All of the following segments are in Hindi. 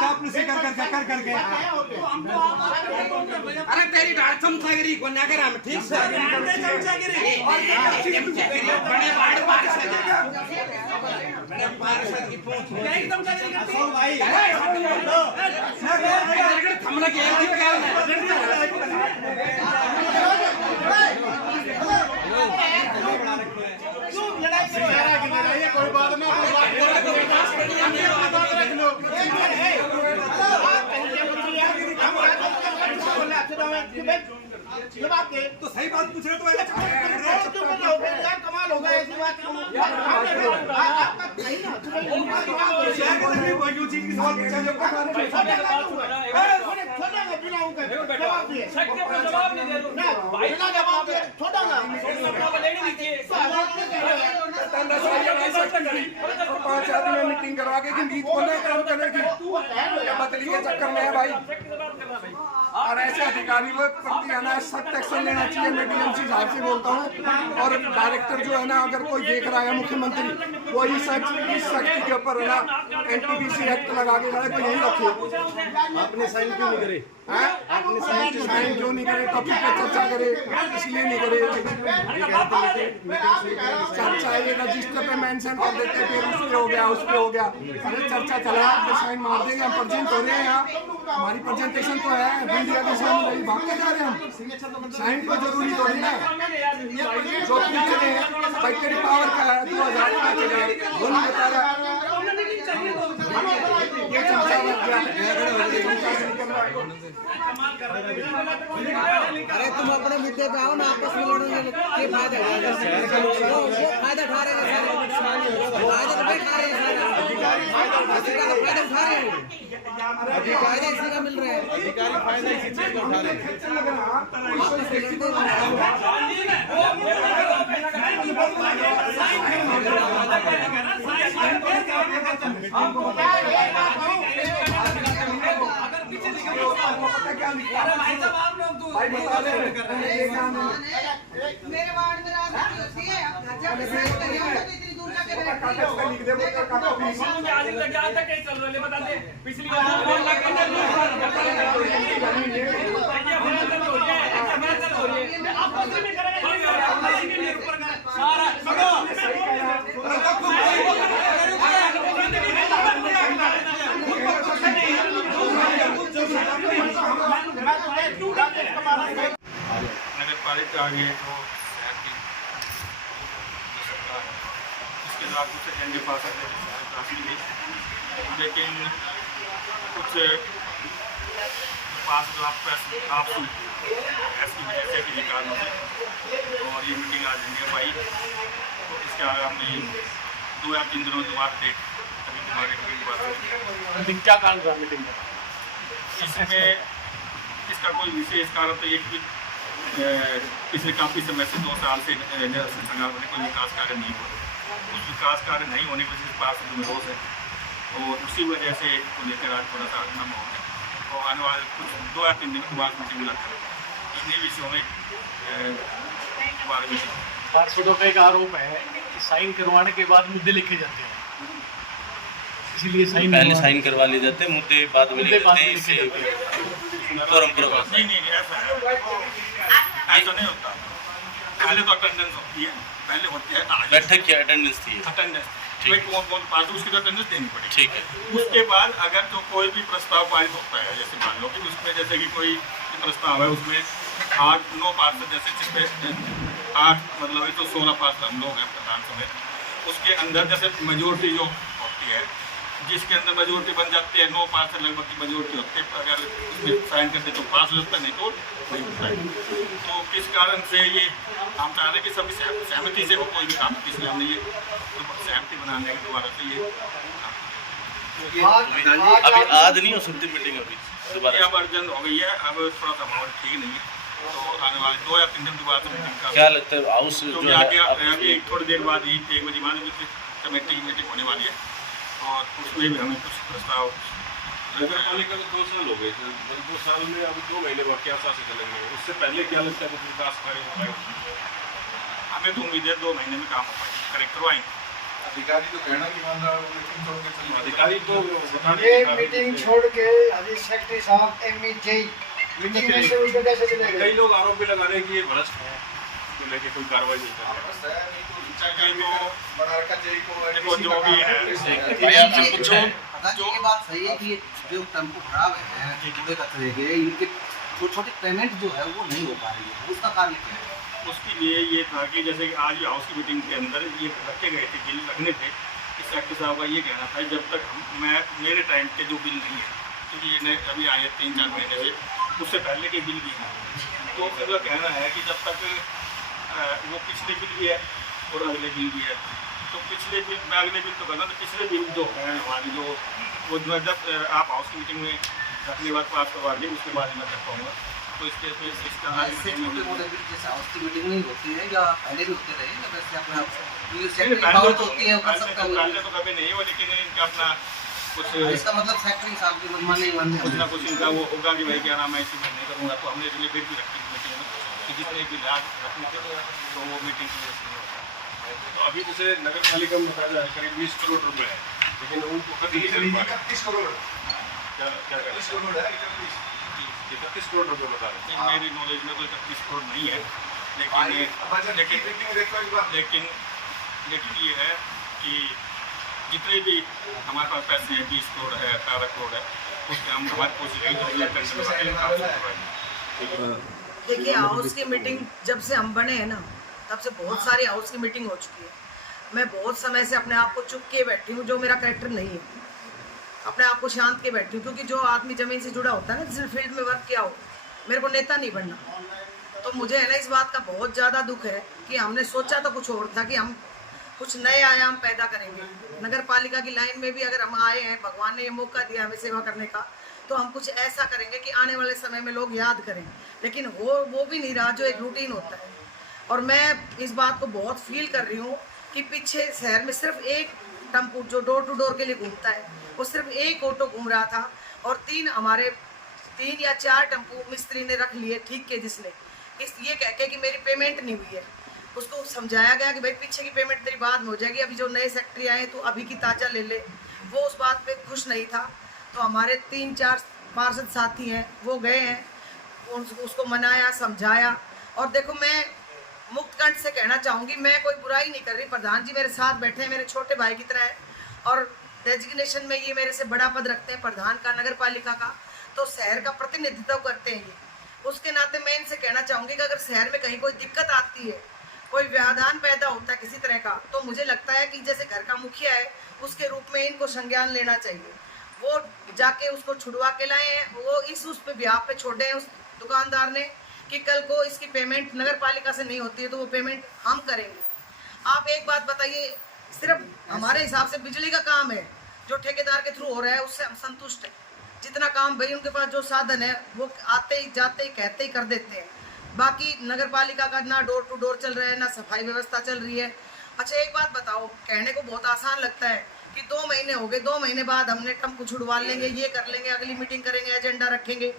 चापलूसी कर करके अरे तेरी डाल चमचागिरी को ना कर हम ठीक से बड़े पार्षद की पहुंच एकदम भाई हमला के कोई बात नहीं तो सही बात पूछ रहे तो कमाल होगा ऐसी बात मीटिंग करवा के गीत को काम करने की बदली के चक्कर में है भाई। और ऐसे अधिकारी को प्रति है ना सख्त एक्शन लेना चाहिए। मैं डीएमसी साहब से बोलता हूँ और डायरेक्टर जो है ना अगर कोई देख रहा है मुख्यमंत्री वो इस शक्ति के ऊपर है ना एनटीपीसी एक्ट लगा के जाए तो यही रखे। आपने साइन क्यों नहीं करे? आपने साइन क्यों नहीं करे? टॉपिक पे चर्चा करे इसलिए नहीं करे। चर्चा ये रजिस्टर पे मेंशन कर देते फिर उस पे हो गया उस पे हो गया। अरे चर्चा चला तो साइन मार देंगे। हम प्रेजेंट हो रहे हैं यहाँ हमारी प्रेजेंटेशन तो है इंडिया के सामने भागते जा रहे हैं हम। साइन तो जरूरी थोड़ी ना जो भाई तेरी पावर का है 2000 वो नहीं बता रहा। ये चर्चा अरे तुम अपने मुद्दे पे आओ ना आपस में लड़ोगे ये फायदा उठाएगा वो फायदा उठा रहे हैं फायदा तो नहीं उठा रहे हैं फायदा उठा रहे हैं फायदा इसी का मिल रहा है अधिकारी फायदा इसी चीज का उठा रहे हैं। मेरे वार्ड में राजनीति होती है जब इतनी दूर जाके पिछली नगर पालिका आ गई तो शहर की सरकार है उसके बाद कुछ एजेंडे पास करते काफ़ी गई लेकिन कुछ पास जो आप ऐसी वजह से किसी कारणों से और ये मीटिंग आज इंडिया पाई तो इसके आगामी 2 या 3 दिनों के बाद डेट अभी तुम्हारे मीटिंग क्या कारण था मीटिंग में? इसमें इसका कोई विशेष कारण तो ये कि पिछले काफ़ी समय से 2 साल से संघार में कोई विकास कार्य नहीं हुआ। उस विकास कार्य नहीं होने की वजह से पास में रोष है और उसी वजह से को लेकर आज थोड़ा सा नम हो गया और आने वाले कुछ 2 या 3 दिन के बाद मीटिंग बुलाकर इन्हीं विषयों में बारे में पार्षदों का एक आरोप है कि साइन करवाने के बाद मुद्दे लिखे जाते हैं इसीलिए साइन पहले साइन करवा लिए जाते हैं मुद्दे बाद में लिखे जाते हैं। नहीं ऐसा नहीं होता। पहले तो अटेंडेंस होती है पहले होते हैं बैठक की अटेंडेंस थी अटेंडेंस कौन पास उसकी तो अटेंडेंस देनी पड़ेगी। ठीक है उसके बाद अगर तो कोई भी प्रस्ताव पारित होता है जैसे मान लो कि उसमें जैसे कि कोई प्रस्ताव है उसमें 8-9 पार्षद जैसे जिसमें 8 मतलब ये तो 16 पार्षद हम लोग हैं प्रधान समेत उसके अंदर जैसे मेजोरिटी जो होती है जिसके अंदर मेजोरिटी बन जाती है 9 पार्षद लगभग की मेजोरिटी होती है अगर उसमें साइन करते तो पास हो जाता नहीं तो नहीं होता है। तो किस कारण से ये हम चाह रहे हैं कि सभी सहमति से हो कोई भी काम इसलिए हमने ये सहमति बनाने के द्वारा से ये अभी आज नहीं हो सकती मीटिंग अभी दोबारा अब अर्जेंट हो गई है। अब थोड़ा सा माहौल ठीक नहीं है तो आने वाले 2 या 3 दिन के बाद मीटिंग का क्या लगता है हाउस जो है अभी थोड़ी देर बाद ही 1 बजे बाद कमेटी की मीटिंग होने वाली है और उसमें भी हमें कुछ प्रस्ताव नगर पालिका को 2 साल हो गए थे, 2 साल में अब 2 महीने बाद क्या शासन चलेंगे, उससे पहले क्या लगता है कि विकास कार्य हो पाएगा? हमें तो उम्मीद है 2 महीने में काम हो पाएगा, करेक्ट करवाएंगे। अधिकारी तो कहना नहीं मान रहा, मीटिंग छोड़ के चले अधिकारी तो ये मीटिंग छोड़ के अभी सेक्रेटरी साहब एमई जेई मीटिंग में से उनके कैसे चले गए? कई लोग आरोप भी लगा रहे हैं कि ये भ्रष्ट है, तो लेके कोई कार्रवाई नहीं कर रहा। देखो जो भी है ये बात सही है कि जो टेम्पो खराब है कूड़े कचरे के, इनके छोटे छोटे पेमेंट जो है वो नहीं हो पा रही है, उसका कारण क्या है? उसके लिए ये था कि जैसे कि आज हाउस की मीटिंग के अंदर ये रखे गए थे, बिल रखने थे, कि सेक्रेटरी साहब का ये कहना था जब तक मेरे टाइम के जो बिल नहीं है, क्योंकि ये अभी आए 3-4 महीने से, उससे पहले के बिल भी हैं, तो उनका कहना है कि जब तक वो पिछले बिल भी है और अगले बिल भी है, तो पिछले बिल मैं अगले बिल तो करना, तो पिछले बिल जो है हमारी जो वो जब आप हाउस की मीटिंग में रखने बाद पास करवा दिए, उसके बाद मैं कर पाऊँगा। तो इसके छोटे मोटे बिल जैसे हाउस की मीटिंग नहीं होती है या पहले भी होते रहे या वैसे अपने आप पहले होती है कर सकता है, तो कभी नहीं हुआ, लेकिन इनका अपना कुछ इसका मतलब सेक्रेटरी साहब की मनमानी मानने कुछ ना कुछ इनका वो होगा कि भाई क्या नाम है, इसी में नहीं करूँगा, तो हमने इसलिए फिर भी रखी मीटिंग में कि जितने भी लाभ रखने थे तो वो मीटिंग की वजह से नहीं होता। तो अभी जैसे नगर पालिका में बताया जाए करीब 20 करोड़ रुपए है, लेकिन उनको कभी 31 करोड़ क्या 31 करोड़ है, 31 करोड़ रुपए बता रहे हैं। मेरी नॉलेज में कोई 31 करोड़ नहीं है, लेकिन ये है कि जितने भी हमारे पास पैसे हैं, 20 करोड़ है, 18 करोड़ है, उसमें हम हमारी कोशिश है। देखिए, हाउस की मीटिंग जब से हम बने हैं ना, तब से बहुत सारी हाउस की मीटिंग हो चुकी है। मैं बहुत समय से अपने आप को चुप के बैठी हूँ, जो मेरा कैरेक्टर नहीं है, अपने आप को शांत के बैठी हूँ, क्योंकि जो आदमी ज़मीन से जुड़ा होता है ना, जिस फील्ड में वर्क किया हो, मेरे को नेता नहीं बनना। तो मुझे है ना इस बात का बहुत ज़्यादा दुख है कि हमने सोचा तो कुछ और था कि हम कुछ नए आयाम पैदा करेंगे। नगर पालिका की लाइन में भी अगर हम आए हैं, भगवान ने ये मौका दिया हमें सेवा करने का, तो हम कुछ ऐसा करेंगे कि आने वाले समय में लोग याद करें। लेकिन वो भी नहीं रहा जो एक रूटीन होता है। और मैं इस बात को बहुत फील कर रही हूँ कि पीछे शहर में सिर्फ एक टेम्पो जो डोर टू डोर के लिए घूमता है, वो सिर्फ एक ऑटो घूम रहा था, और 3 या 4 टेम्पो मिस्त्री ने रख लिए ठीक के, जिसने ये कह के कि मेरी पेमेंट नहीं हुई है। उसको समझाया गया कि भाई पीछे की पेमेंट तेरी बाद में हो जाएगी, अभी जो नए सेक्रेटरी आए तो अभी की ताज़ा ले ले। वो उस बात पे खुश नहीं था। तो हमारे 3-4 पार्षद साथी हैं, वो गए हैं, उसको मनाया, समझाया। और देखो, मैं मुक्त कंठ से कहना चाहूँगी, मैं कोई बुराई नहीं कर रही। प्रधान जी मेरे साथ बैठे हैं, मेरे छोटे भाई की तरह है, और डेजिग्नेशन में ये मेरे से बड़ा पद रखते हैं, प्रधान का, नगर पालिका का, तो शहर का प्रतिनिधित्व करते हैं ये। उसके नाते मैं इनसे कहना चाहूँगी कि अगर शहर में कहीं कोई दिक्कत आती है, कोई व्यवधान पैदा होता है किसी तरह का, तो मुझे लगता है कि जैसे घर का मुखिया है, उसके रूप में इनको संज्ञान लेना चाहिए। वो जाके उसको छुड़वा के लाए हैं, वो उस पे ब्याह पे छोड़े हैं उस दुकानदार ने कि कल को इसकी पेमेंट नगर पालिका से नहीं होती है तो वो पेमेंट हम करेंगे। आप एक बात बताइए, सिर्फ हमारे हिसाब से बिजली का काम है जो ठेकेदार के थ्रू हो रहा है, उससे हम संतुष्ट हैं। जितना काम भाई उनके पास जो साधन है वो आते ही जाते ही कहते ही कर देते हैं। बाकी नगर पालिका का ना डोर टू डोर चल रहा है, ना सफाई व्यवस्था चल रही है। अच्छा, एक बात बताओ, कहने को बहुत आसान लगता है कि 2 महीने हो गए, 2 महीने बाद हमने टेम्पो छुड़वा लेंगे, ये कर लेंगे, अगली मीटिंग करेंगे, एजेंडा रखेंगे।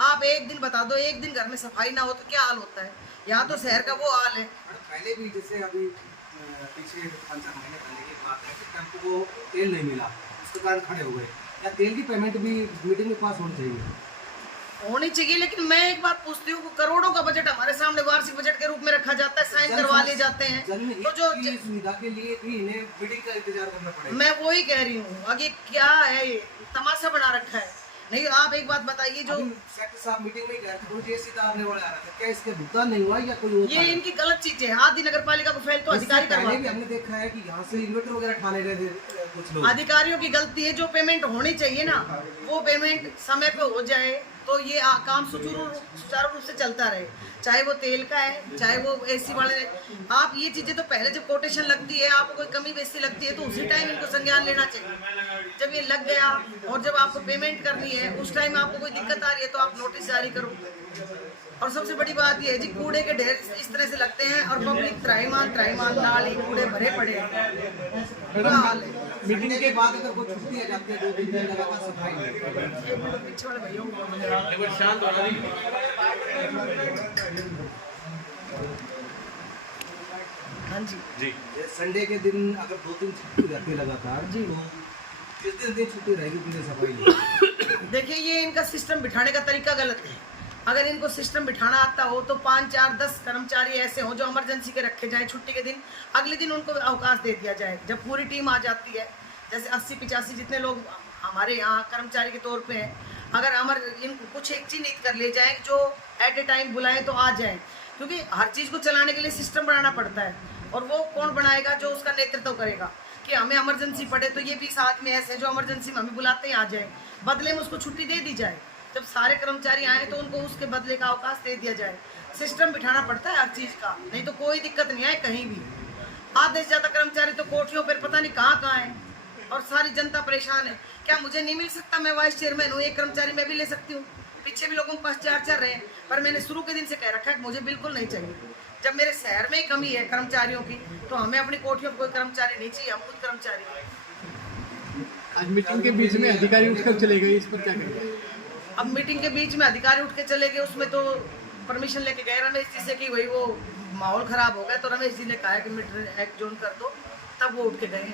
आप एक दिन बता दो, एक दिन घर में सफाई ना हो तो क्या हाल होता है। यहाँ तो शहर का वो हाल है। पहले भी जैसे अभी पिछले 5-6 महीने पहले की बात है कि टेम्पो को तेल नहीं मिला, उसके कारण खड़े हो गए। या तेल की पेमेंट भी मीटिंग में पास होनी चाहिए। लेकिन मैं एक बात पूछती हूँ, करोड़ों का बजट हमारे सामने वार्षिक बजट के रूप में रखा जाता है, साइन करवा लिए जाते हैं, तो जो सुविधा के लिए भी इन्हें मीटिंग का इंतजार करना पड़ेगा। मैं वही कह रही हूँ, आगे क्या है, ये तमाशा बना रखा है। नहीं, आप एक बात बताइए, जो सेक्रेटरी साहब मीटिंग में गए थे, कोई जीएसटी आने वाला आ रहा था, क्या इसके भुगतान नहीं हुआ या कोई ये इनकी गलत चीज है। आधी नगर पालिका को फेल तो अधिकारी करवाते हैं। हमने देखा है कि यहाँ से इन्वर्टर वगैरह ठाने गए थे कुछ लोग। अधिकारियों की गलती है, जो पेमेंट होनी चाहिए ना, वो पेमेंट समय पे हो जाए तो ये काम सुचारू रूप से चलता रहे। चाहे वो तेल का है, चाहे वो एसी वाले। आप ये चीज़ें तो पहले जब कोटेशन लगती है, आपको कोई कमी बेसी लगती है, तो उसी टाइम इनको संज्ञान लेना चाहिए। जब ये लग गया और जब आपको पेमेंट करनी है, उस टाइम आपको कोई दिक्कत आ रही है तो आप नोटिस जारी करो। और सबसे बड़ी बात ये है जी, कूड़े के ढेर इस तरह से लगते हैं और पब्लिक त्राईमान नाली कूड़े भरे पड़े हैं। बुरा हाल है। मीटिंग के बाद अगर कोई छुट्टी आ जाती है 2-3 दिन लगातार सफाई नहीं होती। एक मिनट पीछे वाले भैया को हाँ जी संडे के दिन अगर 2-3 छुट्टी हो जाती है लगातार जी, तो किस दिन छुट्टी रहेगी पूरी सफाई नहीं? देखिए ये इनका सिस्टम बिठाने का तरीका गलत है। अगर इनको सिस्टम बिठाना आता हो तो 5, 4, 10 कर्मचारी ऐसे हों जो इमरजेंसी के रखे जाएं छुट्टी के दिन, अगले दिन उनको अवकाश दे दिया जाए। जब पूरी टीम आ जाती है, जैसे 80-85 जितने लोग हमारे यहाँ कर्मचारी के तौर पे हैं, अगर इनको कुछ एक चीज नीति कर ले जाए जो एट ए टाइम बुलाएं तो आ जाएं, क्योंकि हर चीज़ को चलाने के लिए सिस्टम बनाना पड़ता है। और वो कौन बनाएगा? जो उसका नेतृत्व करेगा कि हमें इमरजेंसी पड़े तो ये 20 आदमी ऐसे हैं जो इमरजेंसी में हमें बुलाते ही आ जाए, बदले में उसको छुट्टी दे दी जाए। जब सारे कर्मचारी आए तो उनको उसके बदले का अवकाश दे दिया जाए। सिस्टम बिठाना पड़ता है हर चीज़ का, नहीं तो कोई दिक्कत नहीं आए कहीं भी। आधे से ज़्यादा कर्मचारी तो कोठियों पर पता नहीं कहाँ हैं और सारी जनता परेशान है। क्या मुझे नहीं मिल सकता? मैं वाइस चेयरमैन हूँ, एक कर्मचारी मैं भी ले सकती हूँ। पीछे भी लोगों के पास 4 रहे हैं, पर मैंने शुरू के दिन से कह रखा है कि मुझे बिल्कुल नहीं चाहिए। जब मेरे शहर में ही कमी है कर्मचारियों की, तो हमें अपनी कोठियों पर कोई कर्मचारी नहीं चाहिए, हम खुद कर्मचारी हैं। आज मीटिंग के बीच में अधिकारी उठकर चले गए, इस पर क्या करेंगे? अब मीटिंग के बीच में अधिकारी उठ के चले गए, उसमें तो परमिशन लेके गए रमेश जी से कि वही वो माहौल खराब हो गया, तो रमेश जी ने कहा कि मीटर एक जोन कर दो, तब वो उठ के गए।